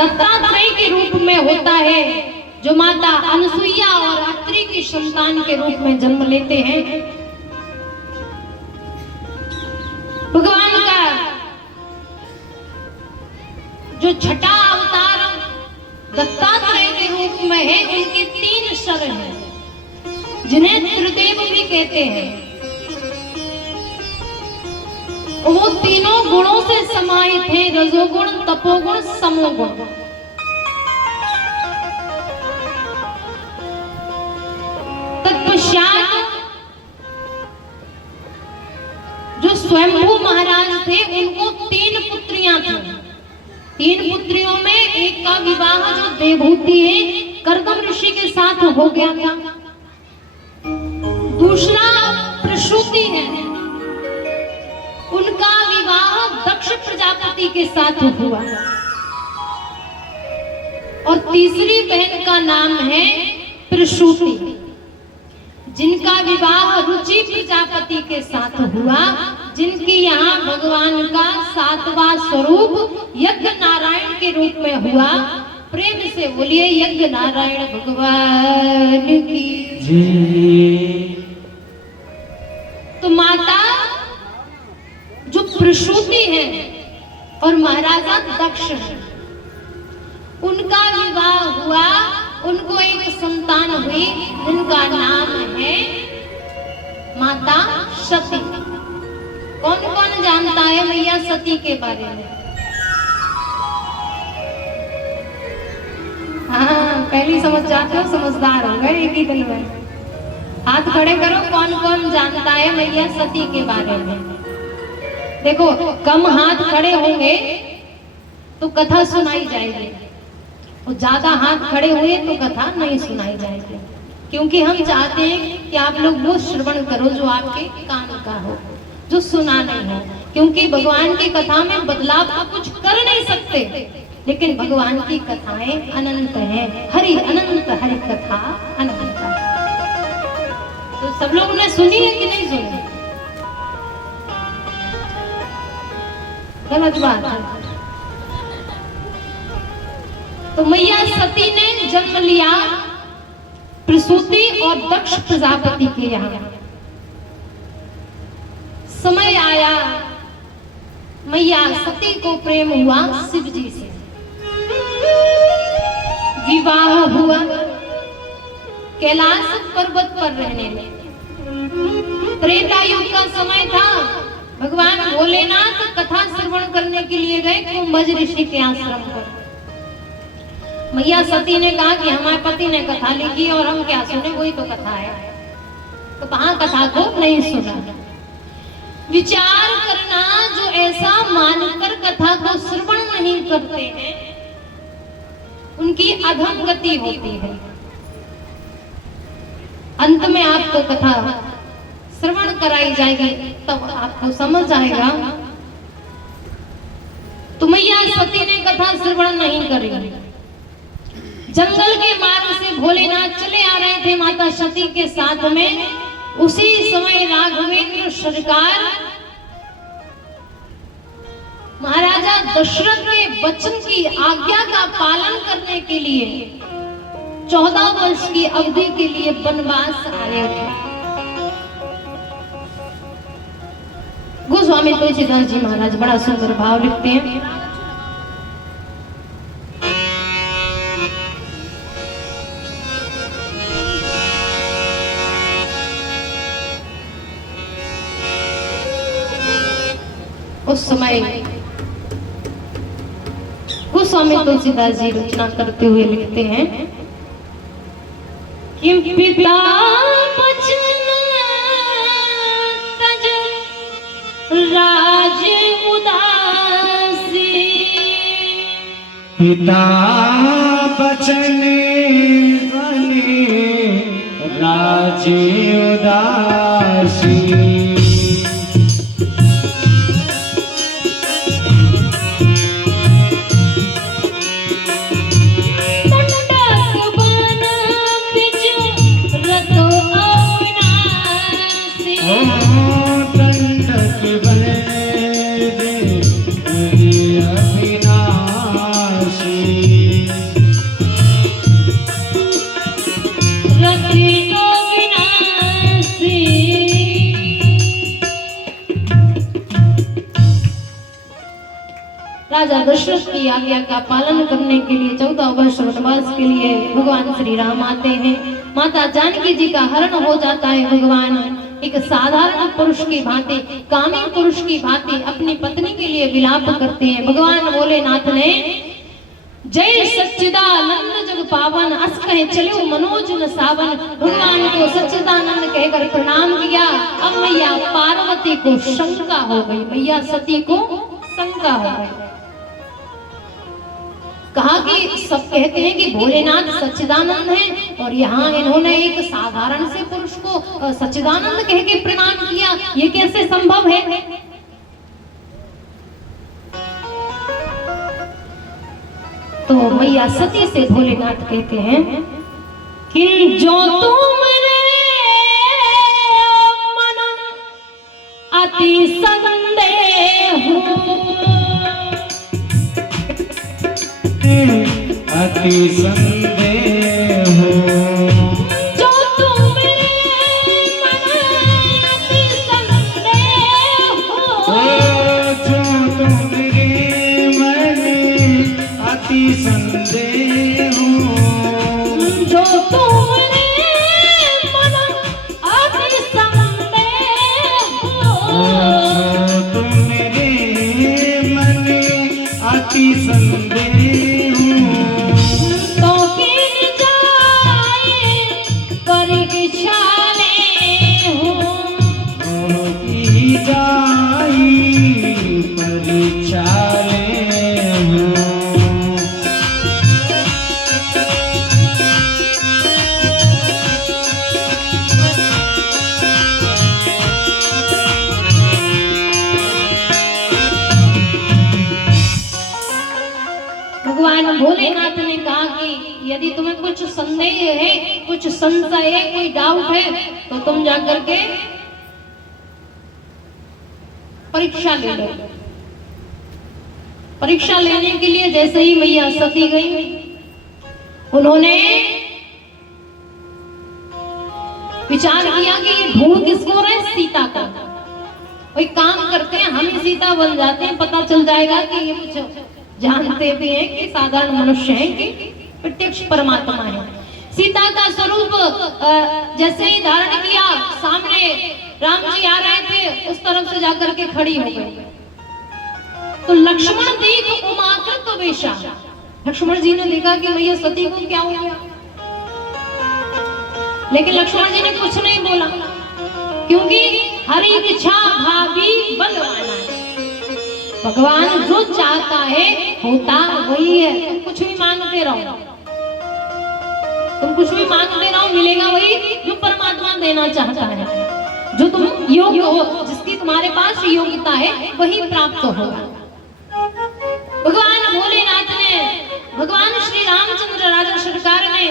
दत्तात्रेय के रूप में होता है, जो माता अनसुईया और अत्रि की संतान के रूप में जन्म लेते हैं। भगवान का जो छठा अवतार दत्तात्रेय के रूप में है, उनके 3 सर हैं जिन्हें त्रिदेव भी कहते हैं। वो तीनों गुणों से समाहित हैं, रजोगुण, तपोगुण, समोगुण। तत्पश्चात जो स्वयंभू महाराज थे, उनको 3 पुत्रियां थी। 3 पुत्रियों में एक का विवाह जो देवहूति है कर्दम ऋषि के साथ हो गया था। दूसरा प्रसूति है, उनका विवाह दक्ष प्रजापति के साथ हुआ। और तीसरी बहन का नाम है प्रसूति, जिनका विवाह रुचि प्रजापति के साथ हुआ, जिनकी यहाँ भगवान का 7वां स्वरूप यज्ञ नारायण के रूप में हुआ। प्रेम से बोलिए यज्ञ नारायण भगवान की जय। तो माता जो प्रसूति है और महाराजा दक्ष है, उनका विवाह हुआ, उनको एक संतान हुई जिनका नाम है माता सती। कौन कौन जानता है मैया सती के बारे में? हाँ, पहली समझ जाते हो, समझदार हो गए एक ही दिन में। हाथ खड़े करो, कौन कौन जानता है मैया सती के बारे में? देखो, कम हाथ खड़े होंगे तो कथा सुनाई जाएगी, और ज्यादा हाथ खड़े हुए तो कथा नहीं सुनाई जाएगी, क्योंकि हम चाहते हैं कि आप लोग वो श्रवण करो जो आपके कान का हो, जो सुना नहीं हो। क्योंकि भगवान की कथा में बदलाव तो कुछ कर नहीं सकते, लेकिन भगवान की कथाएं अनंत है। हरि अनंत, हरि कथा अनंत। तो सब लोगों ने सुनी है कि नहीं सुनी? गलत बात है। तो मैया सती ने जन्म लिया प्रसूति और दक्ष प्रजापति के यहाँ। समय आया, मैया सती को प्रेम हुआ शिव जी से, विवाह हुआ। कैलाश पर्वत पर रहने लगे। त्रेतायुग का समय था। भगवान भोलेनाथ कथा श्रवण करने के लिए गए कुंभज ऋषि के आश्रम पर। मैया सती ने कहा कि हमारे पति ने कथा लिखी और हम क्या सुने, वही तो कथा है, तो वहां कथा को नहीं सुना। विचार करना, जो ऐसा मानकर कथा को श्रवण नहीं करते हैं, उनकी अधम गति होती है। अंत में आपको कथा श्रवण कराई जाएगी, तब आपको समझ आएगा। तो मैया सती ने कथा श्रवण नहीं करी। जंगल के मार्ग से भोलेनाथ चले आ रहे थे माता सती के साथ में। उसी समय राघवेंद्र सरकार महाराजा दशरथ के वचन की आज्ञा का पालन करने के लिए 14 वर्ष की अवधि के लिए वनवास आए थे। गोस्वामी तुलसीदास जी महाराज बड़ा सुंदर भाव लिखते हैं। उस समय गोस्वामी तुलसीदास जी रचना करते हुए लिखते हैं कि पिता बचन तज राज उदासी, पिता बचन राज उदासी, अविनाशी। राजा दशरथ की आज्ञा का पालन करने के लिए 14 वर्ष वनवास के लिए भगवान श्री राम आते हैं। माता जानकी जी का हरण हो जाता है। भगवान एक साधारण पुरुष की भांति, कामी पुरुष की भांति अपनी पत्नी के लिए विलाप करते हैं। भगवान भोलेनाथ ने जय सच्चिदानंद जग पावन अस कहे चलो मनोज न सावन, भगवान को सच्चिदानंद कहकर प्रणाम किया। अब मैया पार्वती को शंका हो गई, मैया सती को शंका हो गई। कहा कि सब कहते हैं कि भोलेनाथ सच्चिदानंद हैं और यहाँ इन्होंने एक साधारण से पुरुष को सच्चिदानंद कह के प्रणाम किया, ये कैसे संभव है? तो मैया सती से भोलेनाथ कहते हैं कि जो तुमरे मन अति संदेह अति संदेह जो तुमरे मन अति संदेह जो तुमरे मन अति संदेह जो तुमरे मन अति संदेह जो तुमरे मन अति संदेह तो किन जाए परीक्षा ले हो की जाई परीक्षा ले हो। भगवान भोलेनाथ ने कहा कि यदि तुम्हें कुछ संदेह है, कुछ संशय है, कोई डाउट है तो तुम जाकर के परीक्षा ले लो। परीक्षा लेने के लिए जैसे ही मैया सती गई, उन्होंने विचार किया कि ये ढूंढ किसको रहे, सीता का। कोई काम करते हैं, हम ही सीता बन जाते हैं, पता चल जाएगा कि ये कुछ जानते भी हैं कि साधारण मनुष्य हैं कि प्रत्यक्ष परमात्मा है। सीता का स्वरूप जैसे ही धारण किया, सामने राम जी आ रहे थे, उस तरफ से जाकर के खड़ी हो गई। तो लक्ष्मण देख उमाकृत वेशा, लक्ष्मण जी ने देखा कि मैया सती को क्या हो गया, लेकिन लक्ष्मण जी ने कुछ नहीं बोला, क्योंकि हरि इच्छा भावी बलवाना है। भगवान जो चाहता है होता वही है। तुम कुछ भी मांगते रहो, तुम कुछ भी मांगते रहो, मिलेगा वही जो परमात्मा देना चाहता है। जो तुम योग्य हो, जिसकी तुम्हारे पास योग्यता है वही प्राप्त होगा। भगवान भोलेनाथ ने, भगवान श्री रामचंद्र राजा सरकार ने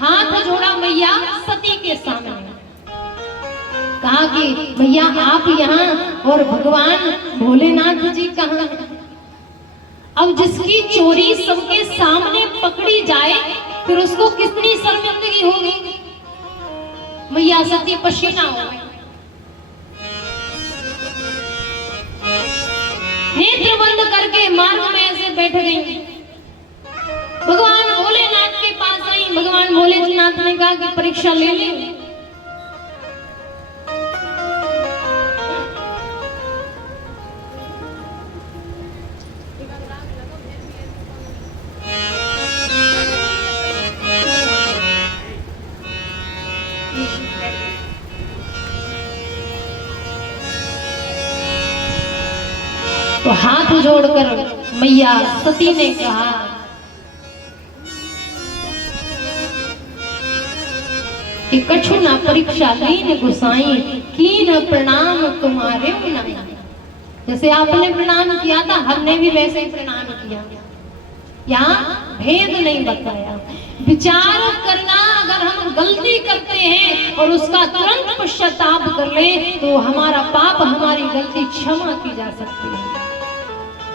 हाथ जोड़ा मैया सती के सामने, कहा कि भैया आप यहाँ और भगवान भोलेनाथ जी कहाँ हैं? अब जिसकी चोरी सबके सामने पकड़ी जाए फिर उसको कितनी शर्मिंदगी होगी। मैया सती पसीना हो गई, नेत्र बंद करके मार्ग में ऐसे बैठ गई। भगवान भोलेनाथ के पास आई। भगवान भोलेनाथ ने कहा कि परीक्षा ले ली। तो हाथ जोड़कर मैया सती ने कहा कि कछु ना परीक्षा लीन गुसाई, कीन प्रणाम तुम्हारे उनाई। जैसे आपने प्रणाम किया था, हमने भी वैसे ही प्रणाम किया। यहाँ भेद नहीं बताया। विचार करना, अगर हम गलती करते हैं और उसका तुरंत पश्चाताप कर लें तो हमारा पाप, हमारी गलती क्षमा की जा सकती है।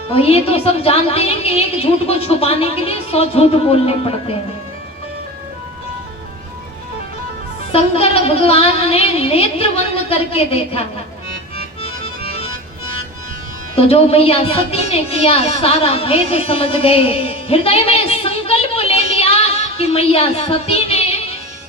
और ये तो सब जानते हैं कि एक झूठ को छुपाने के लिए 100 झूठ बोलने पड़ते हैं। शंकर भगवान ने नेत्र बंद करके देखा तो जो मैया सती ने किया सारा भेद समझ गए, हृदय में संकल्प ले लिया कि मैया सती ने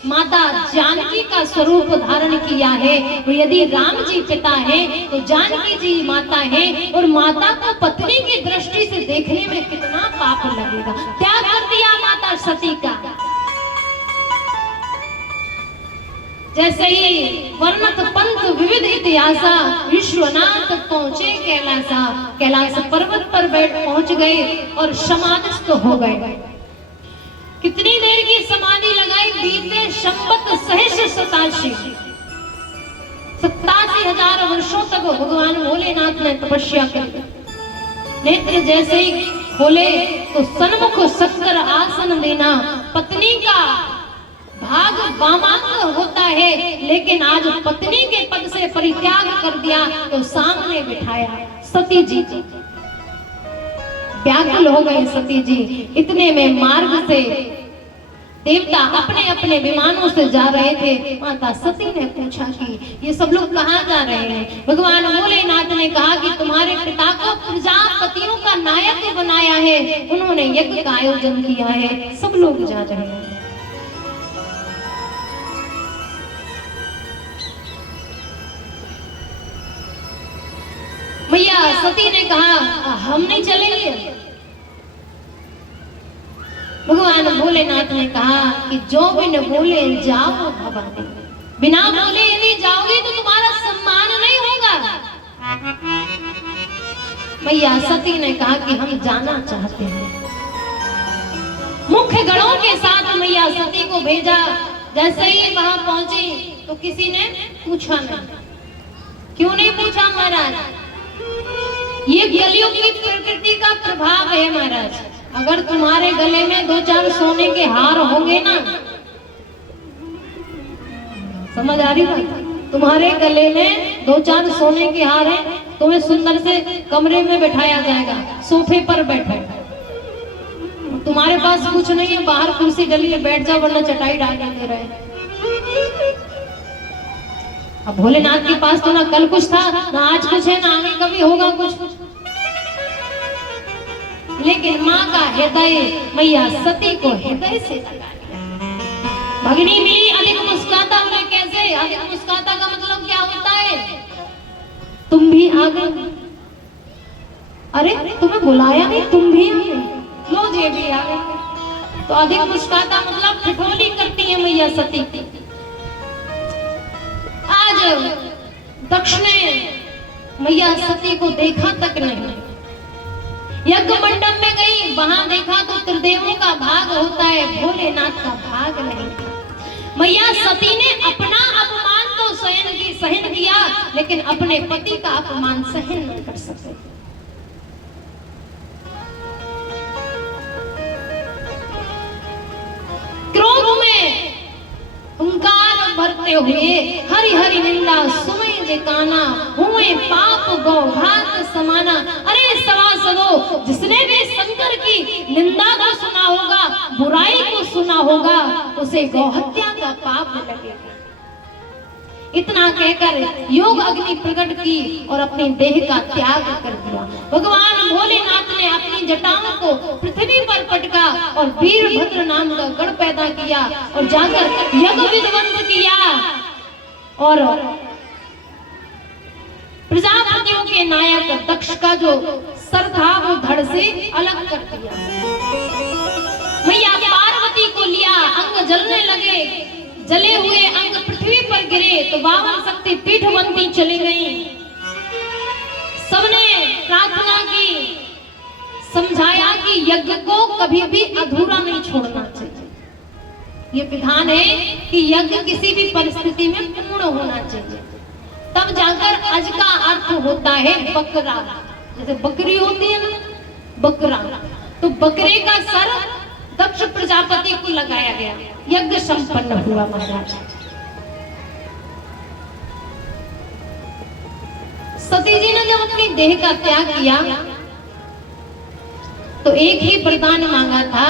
माता जानकी का स्वरूप धारण किया है। तो यदि राम जी पिता है तो जानकी जी माता है, और माता को पत्नी की दृष्टि से देखने में कितना पाप लगेगा। त्याग कर दिया माता सती का। जैसे ही वर्णत पंथ विविध इतिहासा, विश्वनाथ पहुंचे कैलासा, कैलाश पर्वत पर बैठ पहुंच गए और समाधिस्थ हो गए। कितनी देर की समाधि लगाई? बीते संवत सहस्र 87,000 वर्षों तक भगवान भोलेनाथ ने तपस्या की। नेत्र जैसे ही खोले तो सन्मुख शक्कर आसन देना। पत्नी का भाग वामांग होता है, लेकिन आज पत्नी के पद से परित्याग कर दिया तो सामने बिठाया सती जी। व्याकुल हो गए सती जी। इतने में मार्ग से देवता अपने अपने विमानों से जा रहे थे। माता सती ने पूछा कि ये सब लोग कहाँ जा रहे हैं? भगवान भोलेनाथ ने कहा कि तुम्हारे पिता को प्रजापतियों का नायक बनाया है, उन्होंने यज्ञ का आयोजन किया है, सब लोग जा रहे हैं। मैया सती ने कहा हम नहीं चलेंगे। भगवान भोलेनाथ ने कहा कि जो बिन बोले जाओ भवानी, बिना बोले यदि जाओगे तो तुम्हारा सम्मान नहीं होगा। मैया सती ने कहा कि हम जाना चाहते हैं। मुख्य गणों के साथ मैया सती को भेजा। जैसे ही वहां पहुंची तो किसी ने पूछा नहीं। क्यों नहीं पूछा महाराज? ये कलियुग की प्रकृति का प्रभाव है महाराज। अगर तुम्हारे गले में 2-4 सोने के हार होंगे ना, समझ आ रही बात? तुम्हारे गले में 2-4 सोने के हार हैं, तुम्हें सुंदर से कमरे में बैठाया जाएगा, सोफे पर बैठो। तुम्हारे पास कुछ नहीं है, बाहर कुर्सी डली है, बैठ जाओ वरना चटाई डाल दे रहे। अब भोलेनाथ के पास तो ना कल कुछ था, ना आज कुछ है, ना आगे कभी होगा कुछ। लेकिन माँ का हृदय मैया सती को हृदय से लगा लिया। भगनी मिली अधिक मुस्काता। बोले कैसे? अधिक मुस्काता का मतलब क्या होता है? तुम भी आ गए। अरे तुम्हें बुलाया नहीं, तुम भी आ गए। लो जे भी आ गए। तो अधिक मुस्काता मतलब ठिठोली करती है मैया सती। आज दक्ष ने मैया सती को देखा तक नहीं। यज्ञ मंडप में गई, वहां देखा तो त्रिदेवों का भाग होता है, भोलेनाथ का भाग नहीं था। मैया सती ने अपना अपमान तो सहन किया, लेकिन अपने पति का अपमान सहन नहीं कर सके। क्रोध में हुंकार भरते हुए हरि हरि निंदा सुमे जिकाना, हुए पाप गौघात समाना। अरे सवासदो, जिसने भी शंकर की निंदा को सुना होगा, बुराई को सुना होगा, उसे गौहत्या का पाप लगेगा। इतना कहकर योग अग्नि प्रकट की और अपनी देह का त्याग कर दिया। भगवान भोलेनाथ ने अपनी जटाओं को पृथ्वी पर पटका और वीरभद्र नाम का गढ़ पैदा किया और जाकर यज्ञ विध्वंस किया और प्रजापतियों के नायक दक्ष का जो सर था वो धड़ से अलग कर दिया। मैया पार्वती को लिया, अंग जलने लगे, जले हुए अंग पृथ्वी पर गिरे तो 52 शक्ति पीठ बनती चली गई। सबने प्रार्थना की, समझाया कि यज्ञ को कभी भी अधूरा नहीं छोड़ना चाहिए। ये विधान है कि यज्ञ किसी भी परिस्थिति में पूर्ण होना चाहिए। तब जाकर अज का अर्थ होता है बकरा। जैसे बकरी होती है ना, बकरा, तो बकरे का सर दक्ष प्रजापति को लगाया गया, यज्ञ संपन्न हुआ महाराज। सती जी ने जब अपनी देह का त्याग किया तो एक ही वरदान मांगा था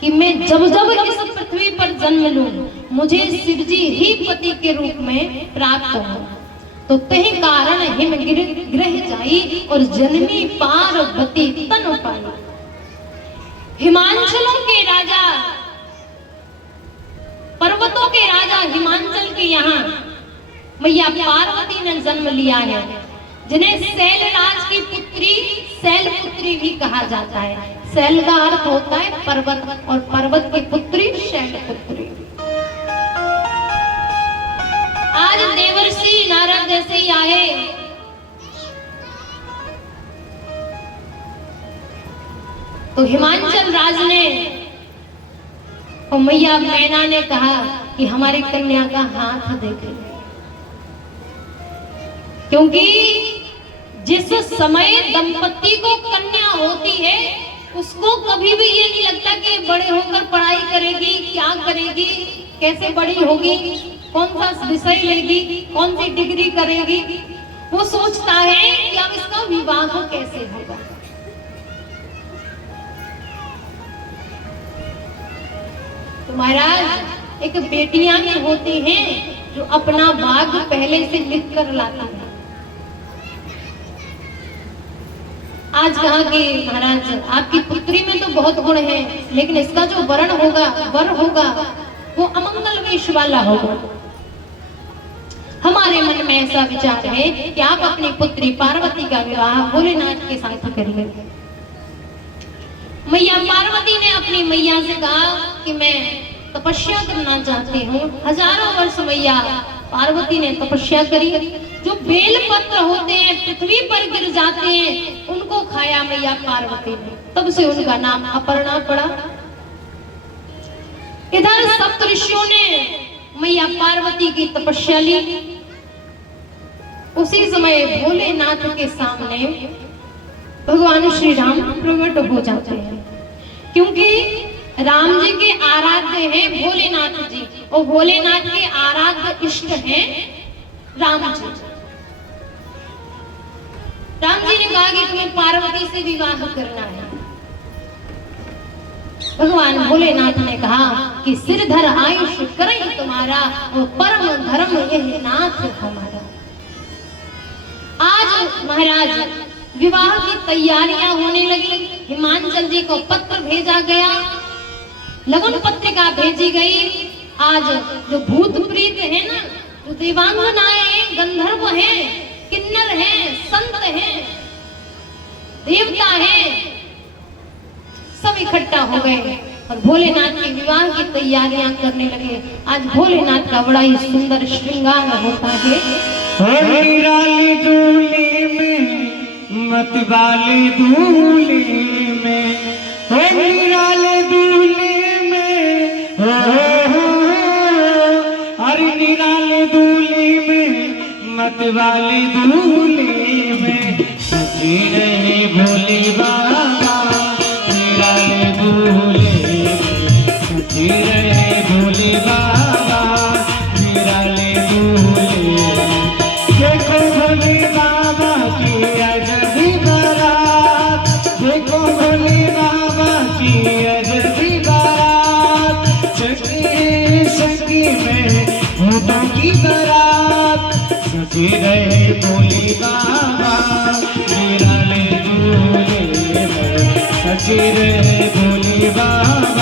कि मैं जब जब इस पृथ्वी पर जन्म लूं, मुझे शिव जी ही पति के रूप में प्राप्त हो। तो तह कारण हिम ग्रह जाई और जननी पार्वती तन पाई। हिमांचलों के राजा, पर्वतों के राजा हिमांचल के यहाँ मैया पार्वती ने जन्म लिया है, जिन्हें शैलराज की पुत्री शैलपुत्री भी कहा जाता है। शैल का अर्थ होता है पर्वत और पर्वत की पुत्री शैलपुत्री। आज देवर्षि नारद जैसे ही आए, तो हिमांचल राज ने और मैया मैना ने कहा कि हमारी कन्या का हाथ देखें, क्योंकि जिस समय दंपति को कन्या होती है उसको कभी भी ये नहीं लगता कि बड़े होकर पढ़ाई करेगी, क्या करेगी, कैसे बड़ी होगी, कौन सा विषय लेगी, कौन सी डिग्री करेगी। वो सोचता है कि अब इसका विवाह कैसे होगा। तो महाराज एक बेटियां भी होती हैं जो अपना भाग्य पहले से लिख कर लाती है। आज कहा कि महाराज आपकी पुत्री में तो बहुत गुण है, लेकिन इसका जो वरण होगा, वर होगा, वो अमंगल वेश वाला होगा। हमारे मन में ऐसा विचार है कि आप अपनी पुत्री पार्वती का विवाह भोलेनाथ के साथ करिए। मैया पार्वती ने अपनी मैया से कहा कि मैं तपस्या करना चाहती हूँ। हजारों वर्ष मैया पार्वती ने तपस्या करी। जो बेल पत्र होते हैं पृथ्वी पर गिर जाते हैं, उनको खाया मैया पार्वती ने, तब से उनका नाम अपर्णा पड़ा। इधर सप्तऋषियों ने मैया पार्वती की तपस्या ली। उसी समय भोलेनाथ के सामने भगवान श्री राम प्रकट हो जाते हैं, क्योंकि राम जी के आराध्य हैं भोलेनाथ जी और भोलेनाथ के आराध्य इष्ट हैं राम जी। राम जी ने कहा कि तुम्हें पार्वती से विवाह करना है। भगवान भोलेनाथ ने कहा कि सिरधर आयुष करें तुम्हारा और परम धर्म यह नाथ हमारा। आज महाराज विवाह की तैयारियां होने लगी। हिमांचल जी को पत्र भेजा गया, लगन पत्रिका भेजी गई। आज जो भूत प्रीत है ना, जो देवांगनाएं हैं, गंधर्व हैं, किन्नर हैं, संत हैं, देवता हैं, सब इकट्ठा हो गए और भोलेनाथ के विवाह की तैयारियां करने लगे। आज भोलेनाथ का बड़ा ही सुंदर श्रृंगार होता है। निराली दूल्हे में, मत वाले दूल्हे में, निराले दूल्हे में, अरे निराले दूल्हे में, मत वाले दूल्हे में, सजी रहे भोले बाबा। निराले दूल्हे में, सजी रहे भोले बाबा। निराले दूल्हे में, देखो भोले बाबा की अजबी बारात, देखो भोले बाबा की अजबी बारात। सखी सखी में भूतों की बारात, सजी रहे भोले बाबा। निराले दूल्हे में, सजी रहे भोले बाबा।